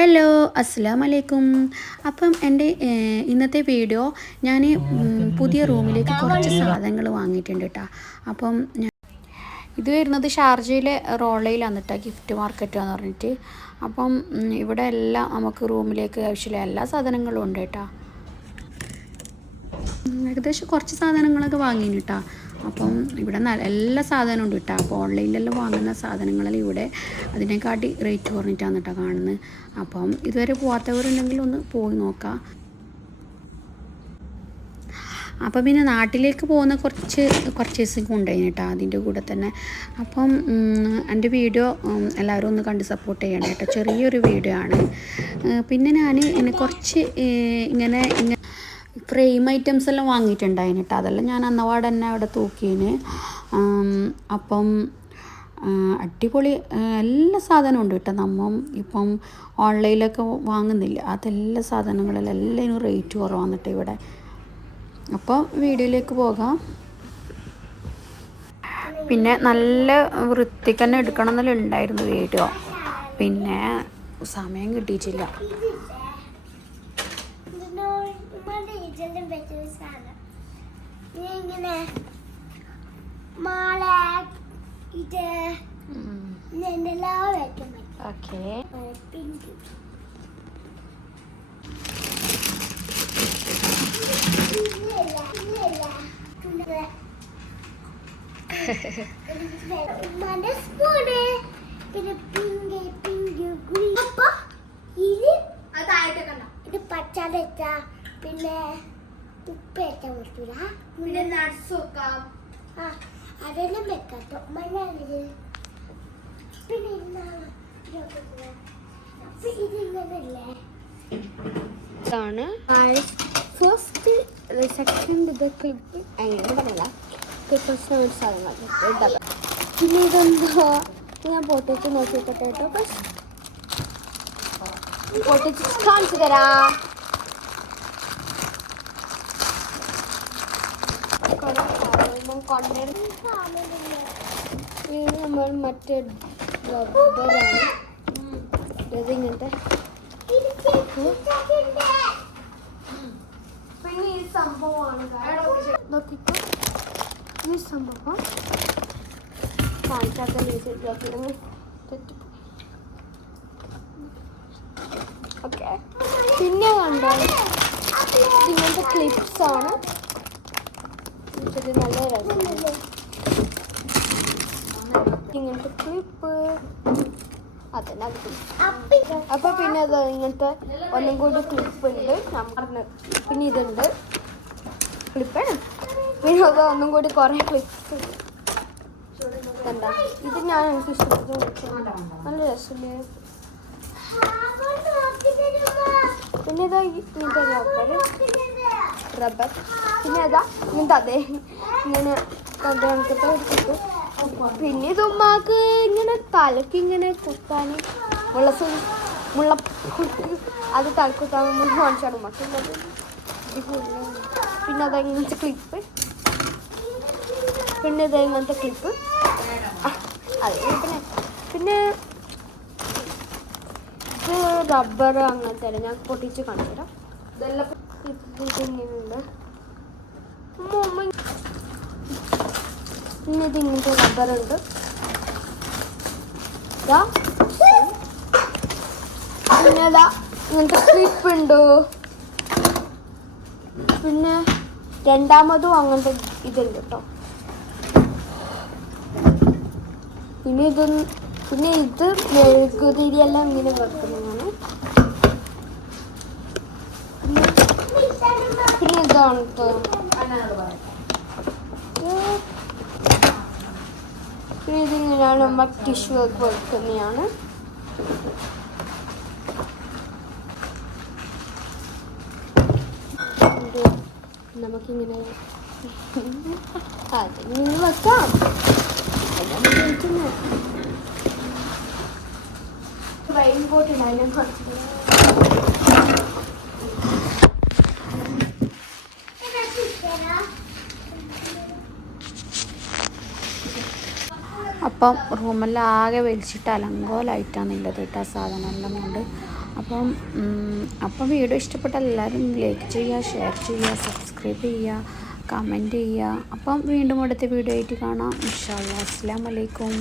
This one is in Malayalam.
ഹലോ അസ്സാം വലൈക്കും അപ്പം എന്റെ ഇന്നത്തെ വീഡിയോ ഞാൻ പുതിയ റൂമിലേക്ക് കുറച്ച് സാധനങ്ങൾ വാങ്ങിയിട്ടുണ്ട് കേട്ടോ അപ്പം ഇത് വരുന്നത് ഷാർജയിലെ റോളയിലാണ് കേട്ടോ ഗിഫ്റ്റ് മാർക്കറ്റ് എന്ന് പറഞ്ഞിട്ട്. അപ്പം ഇവിടെ എല്ലാം നമുക്ക് റൂമിലേക്ക് ആവശ്യമുള്ള എല്ലാ സാധനങ്ങളും ഉണ്ട് കേട്ടോ ഏകദേശം കുറച്ച് സാധനങ്ങളൊക്കെ വാങ്ങിന് കേട്ടോ അപ്പം ഇവിടെ നല്ല എല്ലാ സാധനവും ഉണ്ട് കേട്ടോ. അപ്പോൾ ഓൺലൈനിലെല്ലാം വാങ്ങുന്ന സാധനങ്ങളെല്ലാം ഇവിടെ. അതിനെക്കാട്ടി റേറ്റ് കുറഞ്ഞിട്ടാണ് കേട്ടോ കാണുന്നത്. അപ്പം ഇതുവരെ പോകാത്തവരുണ്ടെങ്കിൽ ഒന്ന് പോയി നോക്കാം. അപ്പം പിന്നെ നാട്ടിലേക്ക് പോകുന്ന കുറച്ച് പർച്ചേസിങ് ഉണ്ടായിന് കേട്ടോ അതിന്റെ കൂടെ തന്നെ. അപ്പം എന്റെ വീഡിയോ എല്ലാവരും ഒന്ന് കണ്ട് സപ്പോർട്ട് ചെയ്യണം കേട്ടോ. ചെറിയൊരു വീഡിയോ ആണ്. പിന്നെ ഞാൻ കുറച്ച് ഇങ്ങനെ ഇങ്ങനെ ഫ്രെയിം ഐറ്റംസ് എല്ലാം വാങ്ങിയിട്ടുണ്ടായിന് കേട്ടോ അതെല്ലാം ഞാൻ അന്നവാട് തന്നെ അവിടെ തൂക്കിയിന് അപ്പം അടിപൊളി എല്ലാ സാധനവും ഉണ്ട് കേട്ടോ നമ്മൾ ഇപ്പം ഓൺലൈനിലൊക്കെ വാങ്ങുന്നില്ല. അതെല്ലാ സാധനങ്ങളെല്ലാം എല്ലാം റേറ്റ് കുറവാണ് കേട്ടോ ഇവിടെ. അപ്പോൾ വീഡിയോയിലേക്ക് പോകാം. പിന്നെ നല്ല വൃത്തിക്ക് തന്നെ എടുക്കണം ഉണ്ടായിരുന്നു വീഡിയോ. പിന്നെ സമയം കിട്ടിയിട്ടില്ല. ഉമ്മാന്റെ ഏജന്റും പറ്റിയ സാധനം ഇത് ഇങ്ങനെ മാള ഇത് എന്തെല്ലാം വയ്ക്കാൻ പറ്റും? ഓക്കെ. പിങ്ക്. ഉമ്മാന്റെ സ്പൂണ് പിന്നെ പിങ്ക് പിങ്ക് ഗ്രീൻ അപ്പൊ ഇത് ഇത് പച്ചാല വെച്ചാ പിന്നെ ഉപ്പേറ്റാൻ പറ്റൂല പിന്നെ നട്സ് വെക്കാം. ആ അതെല്ലാം വെക്കാട്ടോ മണ്ണാണിത് പിന്നെ. അപ്പൊ ഇതിങ്ങനല്ലേ ഇതാണ് ഫസ്റ്റ് സെക്കൻഡ് ഇത് ക്ലിപ്പ് അങ്ങനെ പറയില്ല ഒരു സാധനം പിന്നെ ഇതെന്തോ? ഞാൻ പൊട്ടിച്ച് നോക്കിയിട്ടെ കേട്ടോ പൊട്ടിച്ച് കാണിച്ചു തരാം കുറേ കൊണ്ടുവരുന്ന ഇത് നമ്മൾ മറ്റേ റബ്ബറാണ്. പിന്നെ ഈ സംഭവമാണ് നോക്കിക്കോ. ഈ സംഭവം. കാണിച്ചാൽ ഓക്കെ. പിന്നെ കണ്ടോ? ഇങ്ങനത്തെ ക്ലിപ്സ് ആണ്. ഇത് നല്ല രസമല്ലേ ഇങ്ങനത്തെ ക്ലിപ്പ് അതന്നെ അത് അപ്പി പിന്നെ അത് ഇങ്ങനത്തെ ഒന്നും കൂടി ക്ലിപ്പ് ഉണ്ട്. പറഞ്ഞ പിന്നെ ഇതുണ്ട്. ക്ലിപ്പാണ് പിന്നെ അത് ഒന്നും കൂടി കുറെ ക്ലിപ്സ് എന്താ? ഇത് ഞാൻ എനിക്ക് ഇഷ്ടപ്പെട്ടു നല്ല രസമില്ലേ പിന്നെ ഇതാ ഇങ്ങനത്തെ റബ്ബർ റബ്ബർ പിന്നെ അതാ ഇങ്ങനത്തെ അതെ ഇങ്ങനെ കണക്കത്തെ ഒരു പിന്നെ ഇത് ഉമ്മാക്ക് ഇങ്ങനെ തലക്ക് ഇങ്ങനെ കുത്താൻ മുള്ള മുള്ള അത് തലക്കുത്താൻ കാണിച്ചാണ് ഉമ്മക്കുള്ളത് പിന്നെ അതാ ഇങ്ങനത്തെ ക്ലിപ്പ് പിന്നെ ഇതാ ഇങ്ങനത്തെ ക്ലിപ്പ് അത് പിന്നെ പിന്നെ ഇത് റബ്ബർ അങ്ങനത്തെ ഞാൻ പൊട്ടിച്ച് കാണിച്ചു തരാം ഇതെല്ലാം ഉമ്മ പിന്നെ ഇങ്ങനത്തെ റബ്ബറുണ്ട് പിന്നെ ഇങ്ങനത്തെ ക്ലിപ്പ് ഉണ്ട് പിന്നെ രണ്ടാമതും അങ്ങനത്തെ ഇതുണ്ട് കേട്ടോ. പിന്നെ ഇത് പിന്നെ ഇത് മെഴുകുതിരിയെല്ലാം ഇങ്ങനെ വെക്കുന്നതാണ്. പിന്നെ- ഇതാണ് കേട്ടോ. ഇതിങ്ങനെയാണ് നമ്മൾ ടിഷ്യൂ ഒക്കെ വെക്കുന്നതാണ്. നമുക്കിങ്ങനെ അതിങ്ങനെ വെക്കാം. റെയിൻ കോട്ട് ഉണ്ടായിരുന്നു അപ്പം റൂമെല്ലാം ആകെ വലിച്ചിട്ട് അലങ്കോലായിട്ടാണ് ഉള്ളത് കേട്ടോ ആ സാധനം എല്ലാം കൊണ്ട്. അപ്പം അപ്പം വീഡിയോ ഇഷ്ടപ്പെട്ട എല്ലാവരും ലൈക്ക് ചെയ്യുക ഷെയർ ചെയ്യുക സബ്സ്ക്രൈബ് ചെയ്യുക കമന്റ് ചെയ്യുക. അപ്പം വീണ്ടും അടുത്ത വീഡിയോ ആയിട്ട് കാണാം. ഇൻഷാ അസ്സാം വലൈക്കും